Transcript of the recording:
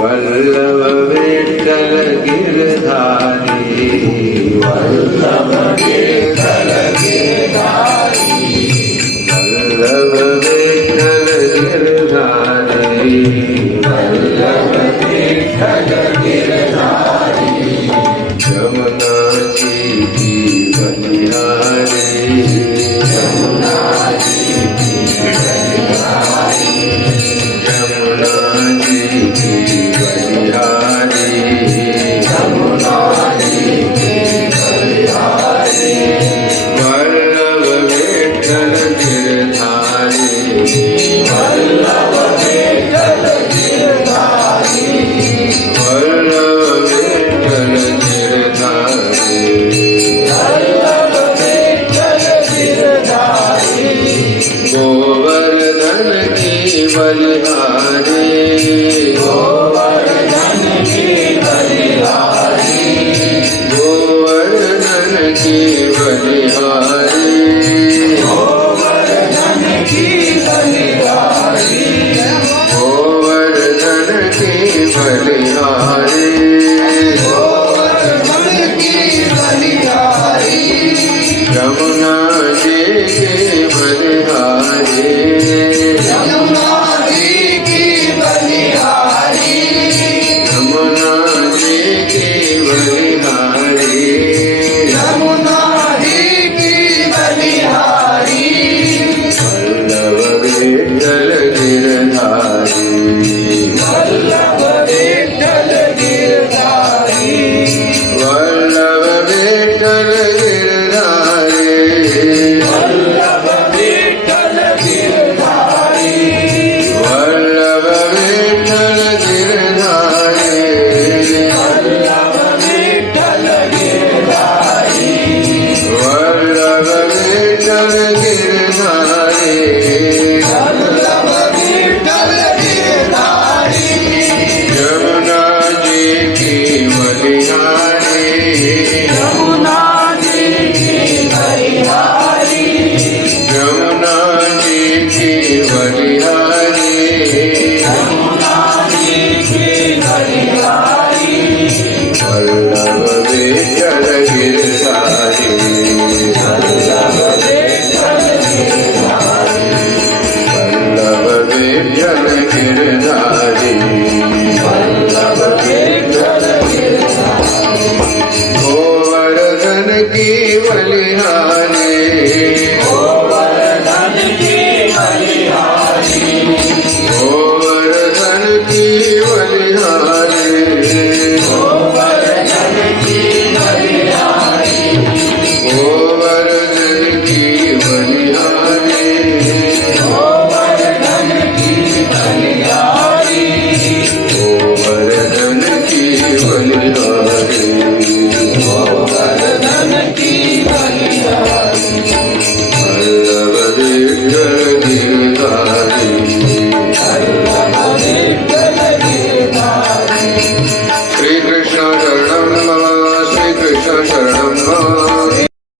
वल्लभ विठ्ठल गिरधारी वल्लभ विठ्ठल गिरधारी वल्लभ विठ्ठल गिरधारी वल्लभ विठ्ठल गिरधारी जमुनाची ती बलिहारी जमुनाची ती बलिहारी जमुनाची ती बलिहारी जमुनाची ती बलिहारी वल्लभ विठ्ठल गिरधारी वल्लभ विठ्ठल गिरधारी वल्लभ विठ्ठल गिरधारी वल्लभ विठ्ठल गिरधारी गोवर्धन की बलिहारी गोवर्धन की बलिहारी गोवर्धन की बलिहारी गोवर्धन की बलिहारी गोवर्धन की बलिहारी